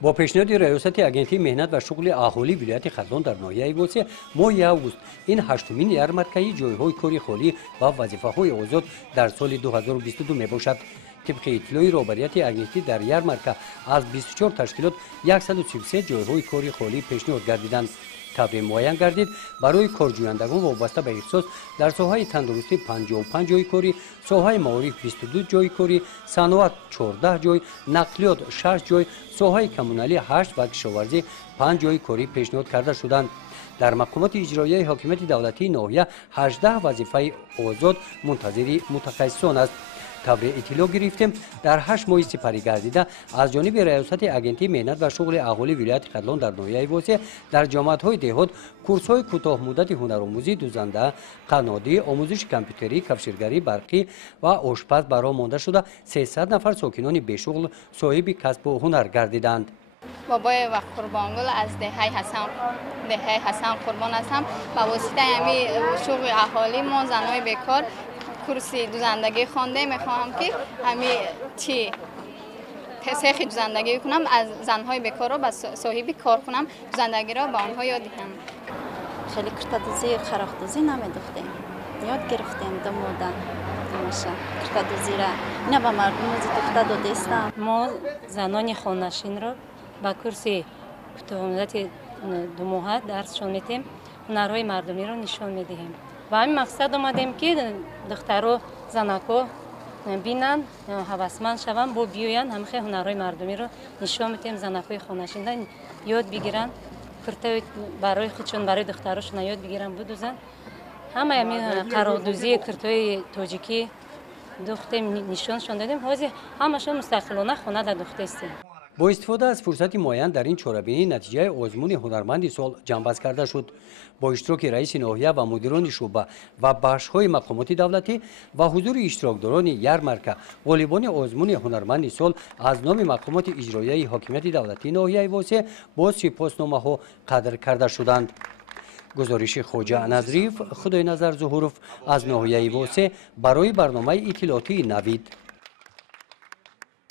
با پیشنهاد ریاست اگنتی مهنت و شغل اهالی ولایت خزان در ناحیه واسه ماه اوگوست این هشتمین یارمرکه جایهای کاری خالی و وظیفه‌های آزاد در سال 2022 میباشد. طبق اطلاع رهبریت اگنتی در یارمرکه از 24 تشکیلات 133 جایهای کاری خالی پیشنهاد گردیدند. طبع معین گردید برای کارجویندگان وابسته به اختصاص در ساحه تندرستی 55 جای کاری، ساحه معارف 22 جای کاری، صنعت 14 جای، نقلیات 6 جای، ساحه کمونالی 8 و کشاورزی 5 جای کاری پیشنهاد کرده شدند. در مقامات اجرایی حاکمیت دولتی ناحیه 18 وظیفه آزاد منتظر متخصصان است. خبر اطلاع گرفتیم در 8 ماه سپری گردیده از جانب ریاست اگنتی مهنت و شغل اهالی ولایت خزان در ناحیه واسه در جامعه‌های دهات کورس‌های کوتاه مدت هنرآموزی دوزنده، قنادی، آموزش کامپیوتری، کفشیرگری برقی و آشپز برای مانده شده 300 نفر ساکنان بیشغل صاحب کسب و هنر گردیدند. بابای و قربانگل از دهه حسن قربان هستم. با واسطه همین شغل اهالی ما زنای بیکار کورسی دوزندگی خوانده میخواهم که همین چی تسخی دوزندگی کنم از زنهای بیکار را به صاحب کار کنم دوزندگی را به آنها یاد دهم. خیلی کرتادوزی خراختوزی نمیدوختیم یاد گرفتیم دمودن ماشا کرتادوزی را نه به مردم از دختر دادستم. ما زنان خانه‌نشین را با کورسی کوتاه دو ماه درسشون میدیم، هنرهای مردمی را نشان میدهیم. و همین مقصد آمدیم که دخترها زنکا بینن هوسمند شوند با بیاین همه هنرهای مردمی را نشان میدیم. زنکای خانه‌نشین یاد بگیرن کرته برای خودشون برای دختراشون یاد بگیرن بدوزن. همه همین قراردوزی کرته تاجیکی دختیم نشانشون دادیم. حاضر همشون مستقلانه خانه در دخته استیم. با استفاده از فرصت معین در این چهاربینی نتیجه آزمون هنرمند سال جنبش کرده شد. با اشتراک رئیس ناحیه و مدیران شعبه و بخش‌های مقامات دولتی و حضور اشتراکداران یارمرکه غالبان آزمون هنرمند سال از نام مقامات اجرایی حاکمیت دولتی ناحیه واسه با سپاسنامه‌ها قدر کرده شدند. گزارش خواجه نظریف خدای نظر ظهورف از ناحیه واسه برای برنامه اطلاعاتی نوید.